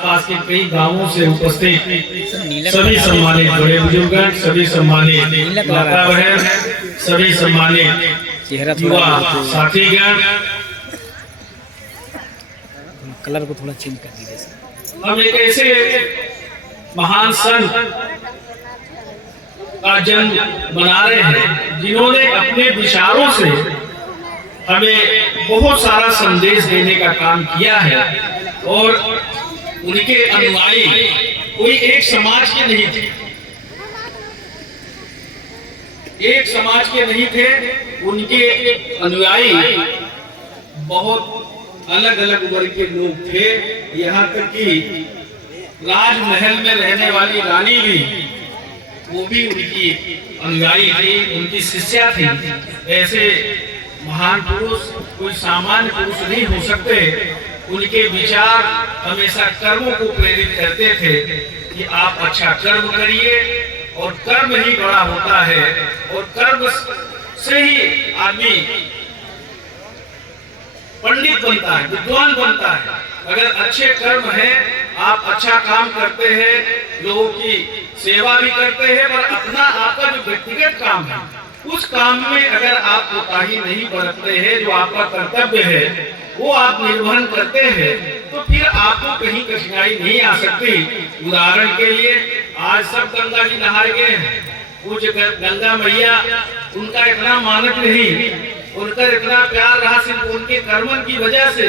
आसपास के कई गांवों से उपस्थित सभी सम्मानित बड़े बुजुर्ग, सभी सम्मानित माता बहन, सभी सम्मानित युवा साथीगण, कलर को थोड़ा चेंज कर दीजिए। हम एक ऐसे महान संत का जन्म मना रहे हैं जिन्होंने अपने विचारों से हमें बहुत सारा संदेश देने का काम किया है और उनके अनुयायी कोई एक समाज के नहीं थे, एक समाज के नहीं थे। उनके अनुयायी बहुत अलग अलग वर्ग के लोग थे। यहाँ तक कि राजमहल में रहने वाली रानी भी, वो भी उनकी अनुयायी थी, उनकी शिष्या थी। ऐसे महान पुरुष कोई सामान्य पुरुष नहीं हो सकते। उनके विचार हमेशा कर्मों को प्रेरित करते थे कि आप अच्छा कर्म करिए और कर्म ही बड़ा होता है और कर्म से ही आदमी पंडित बनता है, विद्वान बनता है। अगर अच्छे कर्म हैं, आप अच्छा काम करते हैं, लोगों की सेवा भी करते हैं, पर अपना आपका जो व्यक्तिगत काम है उस काम में अगर आप कोताही नहीं बरतते हैं, जो आपका कर्तव्य है वो आप निर्वहन करते हैं, तो फिर आपको कहीं कठिनाई नहीं आ सकती। उदाहरण के लिए आज सब गंगा जी नहाए गए हैं। वो जो गंगा मैया, उनका इतना मानक नहीं, उनका इतना प्यार रहा सिर्फ उनके कर्मन की वजह से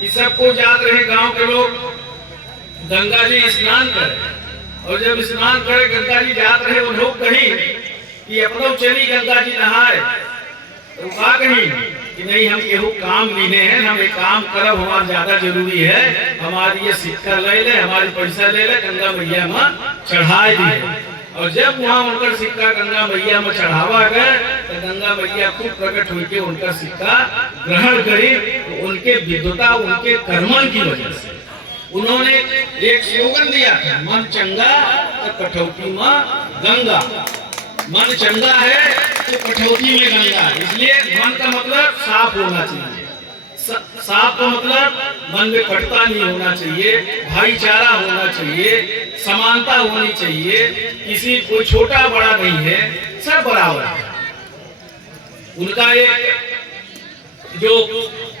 कि सबको याद रहे गांव के लोग गंगा जी स्नान करें, और जब स्नान करे गंगा जी याद रहे वो लोग कहीं कि अपनों चली गंगा जी नहाए, तो कहा कहीं कि नहीं हम केहू काम लेने हैं, हम एक काम करब, हमारा ज्यादा जरूरी है, हमारी ये सिक्का ले ले, हमारी पैसा ले ले, गंगा मैया में चढ़ाए दिए। और जब वहाँ उनका सिक्का गंगा मैया में चढ़ावा गए तो गंगा मैया खूब प्रकट होकर उनका सिक्का ग्रहण करी। तो उनके विद्वता, उनके कर्मन की वजह से उन्होंने एक स्लोगन दिया था, मन चंगा तो कठौती में गंगा। मन चंगा है तो कठौती में गंगा। इसलिए मन का मतलब साफ होना चाहिए। साफ का मतलब मन में कटुता नहीं होना चाहिए, भाईचारा होना चाहिए, समानता होनी चाहिए, किसी कोई छोटा बड़ा नहीं है, सब बराबर है। उनका एक जो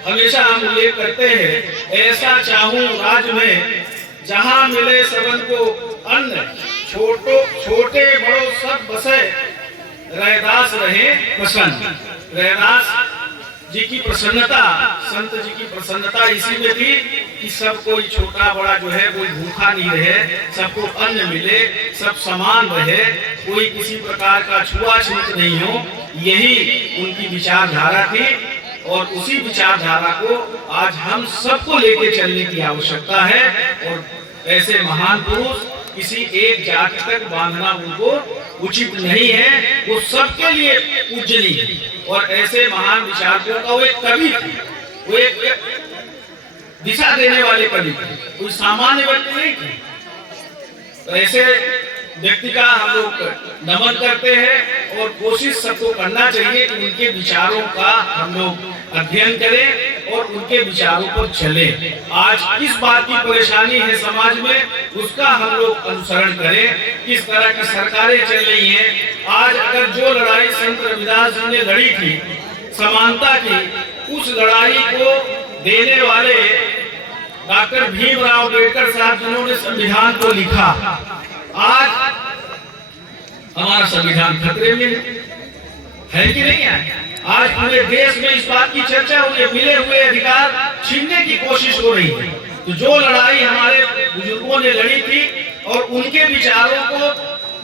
हमेशा हम उल्लेख करते हैं, ऐसा चाहूं राज में जहां मिले सबन को अन्न, छोटे बड़ों सब बसे, रैदास रहे प्रसन्न। रैदास जी की प्रसन्नता, संत जी की प्रसन्नता इसी में थी कि सब कोई छोटा बड़ा जो है कोई भूखा नहीं रहे, सबको अन्न मिले, सब समान रहे, कोई किसी प्रकार का छुआछूत नहीं हो। यही उनकी विचारधारा थी और उसी विचारधारा को आज हम सबको लेके चलने की आवश्यकता है। और ऐसे महान पुरुष किसी एक जाति तक बांधना उनको उचित नहीं है, वो सबके लिए पूजनीय। और ऐसे महान विचारकों का वो एक कवि थे, वो एक दिशा देने वाले कवि थे, कोई सामान्य व्यक्ति नहीं थे। तो ऐसे व्यक्ति का हम लोग नमन करते हैं और कोशिश सबको करना चाहिए कि उनके विचारों का हम लोग अध्ययन करें और उनके विचारों पर चले। आज किस बात की परेशानी है समाज में, उसका हम लोग अनुसरण करें। किस तरह की सरकारें चल रही हैं, आज अगर जो लड़ाई संत रविदास जी ने लड़ी थी समानता की, उस लड़ाई को देने वाले डॉक्टर भीमराव अम्बेडकर साहब जिन्होंने संविधान को लिखा, आज हमारा संविधान खतरे में है कि नहीं है? आज पूरे देश में इस बात की चर्चा हुई है, मिले हुए अधिकार छीनने की कोशिश हो रही है। तो जो लड़ाई हमारे बुजुर्गों ने लड़ी थी और उनके विचारों को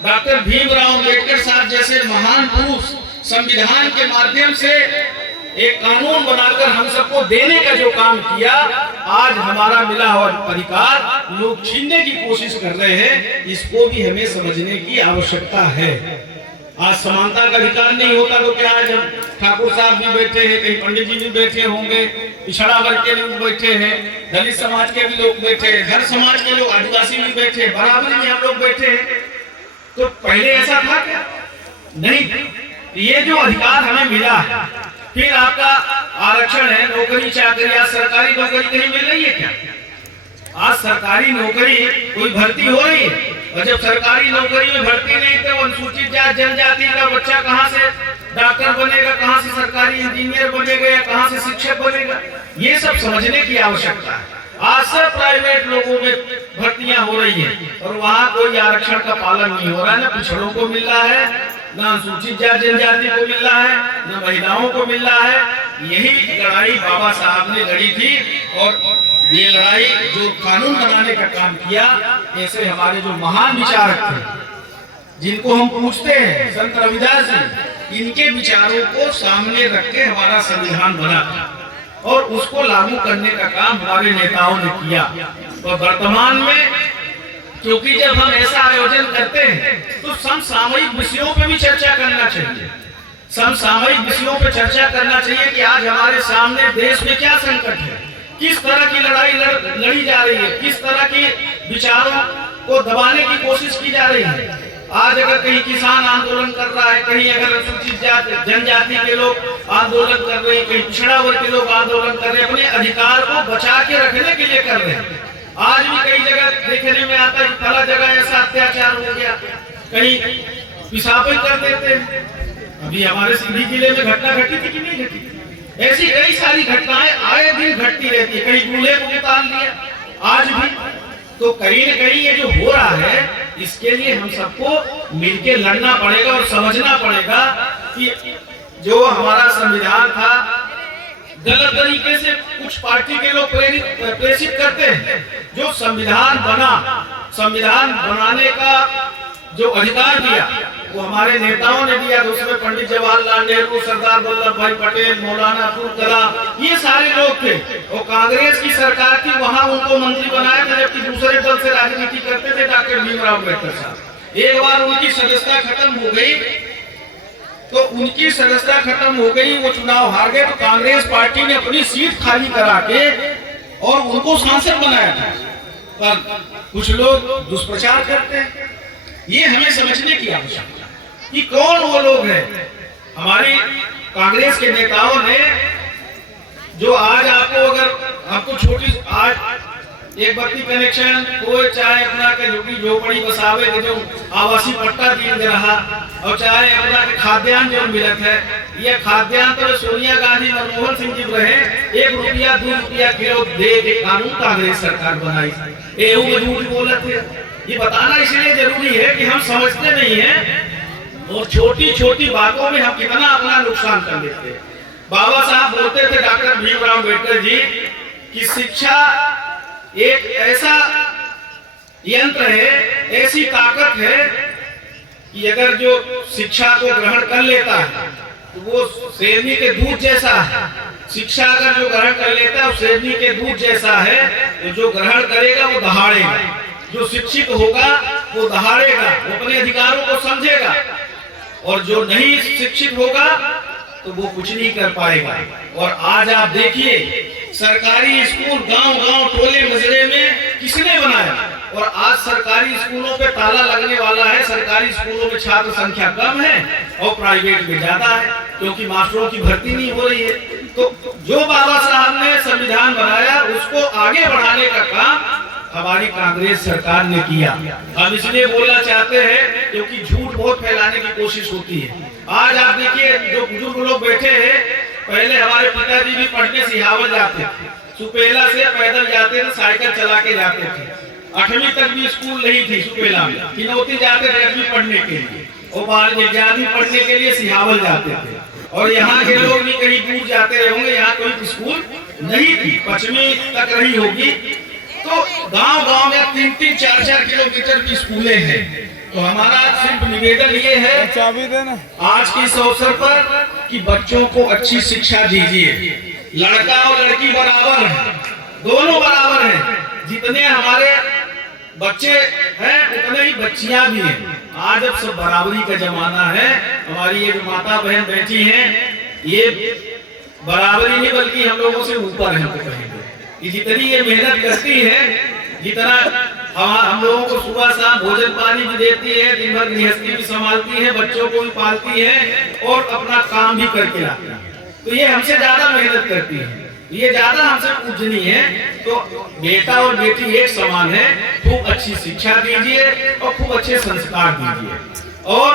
डॉक्टर भीमराव अम्बेडकर साहब जैसे महान पुरुष संविधान के माध्यम से एक कानून बनाकर हम सबको देने का जो काम किया, आज हमारा मिला हुआ अधिकार लोग छीनने की कोशिश कर रहे हैं। इसको भी हमें समझने की आवश्यकता है। आज समानता का अधिकार नहीं होता तो क्या है, जब ठाकुर साहब भी बैठे हैं, कहीं पंडित जी भी बैठे होंगे, पिछड़ा वर्ग के लोग बैठे हैं, दलित समाज के भी लोग बैठे हैं, हर समाज के लोग, आदिवासी भी बैठे हैं, बराबर में हम लोग बैठे हैं। तो पहले ऐसा था क्या? नहीं। ये जो अधिकार हमें मिला है, फिर आपका आरक्षण है, नौकरी चाकरी या सरकारी नौकरी कहीं मिल रही है क्या? आज सरकारी नौकरी कोई भर्ती हो रही है, और जब सरकारी नौकरी में भर्ती नहीं तो अनुसूचित जाति जनजाति का बच्चा कहाँ से डॉक्टर बनेगा, कहाँ से सरकारी इंजीनियर बनेगा, या कहाँ से शिक्षक बनेगा? ये सब समझने की आवश्यकता है। आज से प्राइवेट लोगों में भर्तियां हो रही है और वहाँ कोई आरक्षण का पालन नहीं हो रहा है। न पिछड़ों को मिल रहा है, न अनुसूचित जाति जनजाति को मिल रहा है, न महिलाओं को मिल रहा है। यही लड़ाई बाबा साहब ने लड़ी थी, और ये लड़ाई जो कानून बनाने का काम किया, ऐसे हमारे जो महान विचारक थे जिनको हम पूछते हैं संत रविदास जी, इनके विचारों को सामने रख के हमारा संविधान बना और उसको लागू करने का काम हमारे नेताओं ने किया। और वर्तमान में क्योंकि जब हम ऐसा आयोजन करते हैं तो समसामयिक विषयों पे भी चर्चा करना चाहिए। समसामयिक विषयों पे चर्चा करना चाहिए कि आज हमारे सामने देश में क्या संकट है, किस तरह की लड़ाई लड़ी जा रही है, किस तरह की विचारों को दबाने की कोशिश की जा रही है। आज अगर कहीं किसान आंदोलन कर रहा है, कहीं अगर अनुसूचित जाति जनजाति के लोग आंदोलन कर रहे हैं, कहीं पिछड़ा वर्ग के लोग आंदोलन कर रहे हैं, अपने अधिकार को बचा के रखने के लिए कर रहे हैं। आज भी कई जगह देखने में आता है फला जगह ऐसा अत्याचार हो गया, कहीं पिसापी कर देते हैं। अभी हमारे सिंधी जिले में घटना घटी थी कि नहीं घटी? ऐसी कई सारी घटनाएं आए दिन घटती रहती है। कहीं दूल्हे को उतार लिया आज भी। तो कहीं न कहीं ये जो हो रहा है, इसके लिए हम सबको मिलके लड़ना पड़ेगा और समझना पड़ेगा कि जो हमारा संविधान था, गलत तरीके से कुछ पार्टी के लोग प्रेषित करते हैं। जो संविधान बना, संविधान बनाने का जो अधिकार दिया वो हमारे नेताओं ने दिया। तो उसमें पंडित जवाहरलाल नेहरू, सरदार वल्लभ भाई पटेल, मौलाना अब्दुल कलाम, ये सारे लोग थे। और कांग्रेस की सरकार थी, वहां उनको मंत्री बनाया था, जबकि दूसरे दल से राजनीति करते थे डॉक्टर भीमराव अम्बेडकर साहब। एक बार उनकी सदस्यता खत्म हो गई, तो उनकी सदस्यता खत्म हो गई, वो चुनाव हार गए, तो कांग्रेस पार्टी ने अपनी सीट खाली करा के और उनको सांसद बनाया था। पर कुछ लोग दुष्प्रचार करते हैं। ये हमें समझने की आवश्यकता कि कौन वो लोग हैं। हमारी कांग्रेस के नेताओं ने जो आज आपको, अगर आपको छोटी आज एक बत्ती कनेक्शन, कोई चाहे अपना के झोपड़ी बसावे के जो आवासीय पट्टा दिया रहा, और चाहे अपना के खाद्यान्न जो मिलत है, ये खाद्यान्न तो सोनिया गांधी, मनमोहन सिंह जी रहे 1 रुपया 2 रुपया किलो दे के कानून कांग्रेस सरकार बनाई। एहू में झूठ बोलत है। ये बताना इसलिए जरूरी है कि हम समझते नहीं हैं और छोटी छोटी बातों में हम कितना अपना नुकसान कर लेते हैं। बाबा साहब बोलते थे, डॉक्टर भीमराव अम्बेडकर जी, कि शिक्षा एक ऐसा यंत्र है, ऐसी ताकत है कि अगर जो शिक्षा को ग्रहण कर लेता है तो वो शेरनी के दूध जैसा है। शिक्षा अगर जो ग्रहण कर लेता है वो शेरनी के दूध जैसा है। तो जो ग्रहण करेगा वो दहाड़ेगा, जो शिक्षित होगा वो दहाड़ेगा, वो अपने अधिकारों को समझेगा, और जो नहीं शिक्षित होगा तो वो कुछ नहीं कर पाएगा। और आज आप देखिए सरकारी स्कूल गांव-गांव, टोले मजरे में किसने बनाया, और आज सरकारी स्कूलों पे ताला लगने वाला है। सरकारी स्कूलों में छात्र संख्या कम है और प्राइवेट में ज्यादा है, क्योंकि मास्टरों की भर्ती नहीं हो रही है। तो जो बाबा साहब ने संविधान बनाया उसको आगे बढ़ाने का काम हमारी कांग्रेस सरकार ने किया। हम इसलिए बोलना चाहते हैं क्योंकि झूठ बहुत फैलाने की कोशिश होती है। आज आप देखिए जो बुजुर्ग लोग बैठे हैं, पहले हमारे पिताजी भी पढ़ने सिहावल जाते थे, सुपेला से पैदल जाते थे, साइकिल चला के जाते थे। 8वीं तक भी स्कूल नहीं थी सुपेला में, किनौती जाते थे 8वीं पढ़ने के लिए, और 12वीं पढ़ने के लिए सिहावल जाते थे। और यहाँ के लोग भी कहीं दूर जाते रहे होंगे, यहाँ कोई स्कूल नहीं थी, 5वीं तक रही होगी। तो गांव-गांव में 3-3, 4-4 किलोमीटर की स्कूलें हैं। तो हमारा सिर्फ निवेदन ये है चाबी देना आज के इस अवसर पर कि बच्चों को अच्छी शिक्षा दीजिए। लड़का और लड़की बराबर है, दोनों बराबर हैं। जितने हमारे बच्चे हैं उतने ही बच्चियां भी हैं। आज अब सब बराबरी का जमाना है। हमारी ये जो माता बहन बैठी हैं, ये बराबरी नहीं बल्कि हम लोगों से ऊपर है। तो कहेंगे कि जितनी ये मेहनत करती है, जितना हम लोगों को सुबह शाम भोजन पानी भी देती है, दिन भर गृहस्थी भी संभालती है, बच्चों को भी पालती है और अपना काम भी करके लाती है, तो ये हमसे ज्यादा मेहनत करती है। ये ज्यादा हमसे पूजनीय है। तो बेटा और बेटी एक समान है। खूब अच्छी शिक्षा दीजिए और खूब अच्छे संस्कार दीजिए, और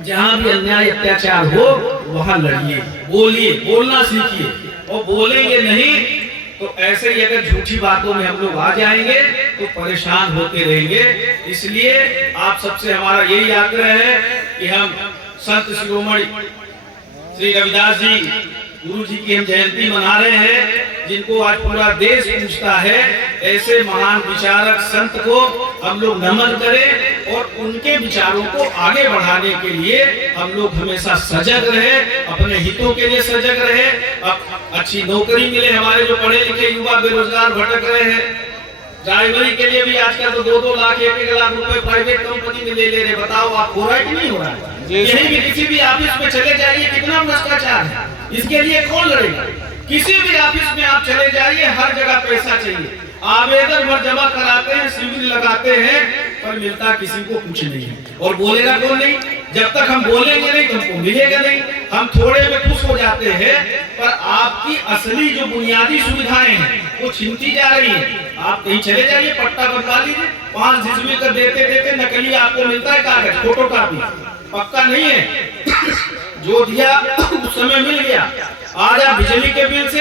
जहाँ भी अन्याय अत्याचार हो वहाँ लड़िए, बोलिए, बोलना सीखिए। और बोलेंगे नहीं तो ऐसे ही अगर झूठी बातों में हम लोग आ जाएंगे तो परेशान होते रहेंगे। इसलिए आप सबसे हमारा यही आग्रह है कि हम संत शिरोमणि श्री रविदास जी गुरु जी की हम जयंती मना रहे हैं, जिनको आज पूरा देश पूजता है। ऐसे महान विचारक संत को हम लोग नमन करें और उनके विचारों को आगे बढ़ाने के लिए हम लोग हमेशा सजग रहे, अपने हितों के लिए सजग रहे। अब अच्छी नौकरी मिले, हमारे जो पढ़े लिखे युवा बेरोजगार भटक रहे हैं, ड्राइवरी के लिए भी आजकल तो 2-2 लाख 1-1 लाख रुपए प्राइवेट कंपनी में ले रहे। बताओ आप, हो रहा है कि नहीं हो रहा है? यही भी किसी भी ऑफिस में चले जाइए, कितना भ्रष्टाचार है। इसके लिए कौन लड़ेगा? किसी भी ऑफिस में आप चले जाइए, हर जगह पैसा चाहिए। आवेदन भर जमा कराते हैं, सिविल लगाते हैं, पर मिलता किसी को कुछ नहीं है। और बोलेगा कौन नहीं? जब तक हम बोलेंगे नहीं तो हमको मिलेगा नहीं। हम थोड़े में खुश हो जाते हैं, पर आपकी असली जो बुनियादी सुविधाएं हैं वो छीनती जा रही है। आप कहीं चले जाइए, पट्टा बनवा लीजिए, 5 जिसमें कर देते देते नकली आपको मिलता है कागज, फोटो कापी, पक्का नहीं है। जो दिया उस समय मिल गया। आज आप बिजली के बिल से,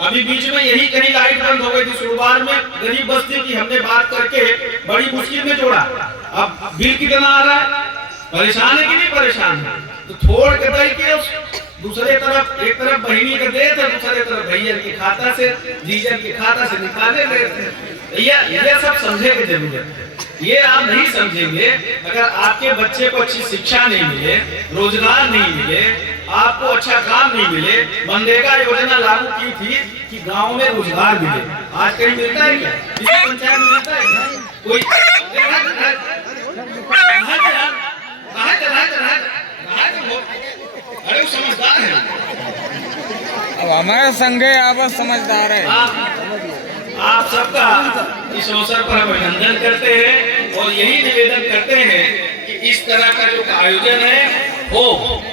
अभी बीच में यही कहीं लाइट बंद हो गई थी शुरुआत में, गरीब बस्ती की हमने बात करके बड़ी मुश्किल में जोड़ा। अब बिल कितना आ रहा है? परेशान है कि नहीं परेशान है? तो छोड़ के भाई के दूसरे तरफ, एक तरफ बहिनी का दे तो दूसरे तरफ भैया के खाता से, जीजन के खाता से निकाले रहे। ये सब समझे की जरूरत है। ये आप नहीं समझेंगे अगर आपके बच्चे को अच्छी शिक्षा नहीं मिले, रोजगार नहीं मिले, आपको अच्छा काम नहीं मिले। मनरेगा योजना लागू की थी कि गांव में रोजगार मिले। आज कहीं मिलता है क्या? किसी पंचायत में मिलता है क्या? कोई अरे समझदार है। अब हमारे संघ है, आप समझदार है। आप सबका इस अवसर पर अभिनंदन करते हैं और यही निवेदन करते हैं कि इस तरह का जो आयोजन है हो।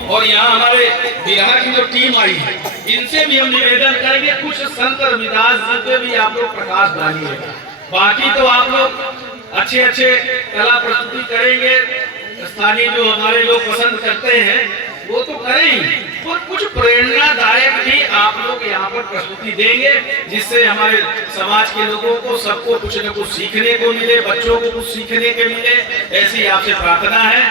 और यहाँ हमारे बिहार की जो टीम आई है, इनसे भी हम निवेदन करेंगे कुछ संत रविदास जी पे भी आप लोग प्रकाश डालिए। बाकी तो आप लोग अच्छे अच्छे कला प्रस्तुति करेंगे, स्थानीय जो हमारे लोग पसंद करते हैं वो तो करें, और कुछ प्रेरणादायक भी आप लोग यहाँ पर प्रस्तुति देंगे, जिससे हमारे समाज के लोगों को, सबको कुछ न कुछ सीखने को मिले, बच्चों को कुछ सीखने के मिले। ऐसी आपसे प्रार्थना है।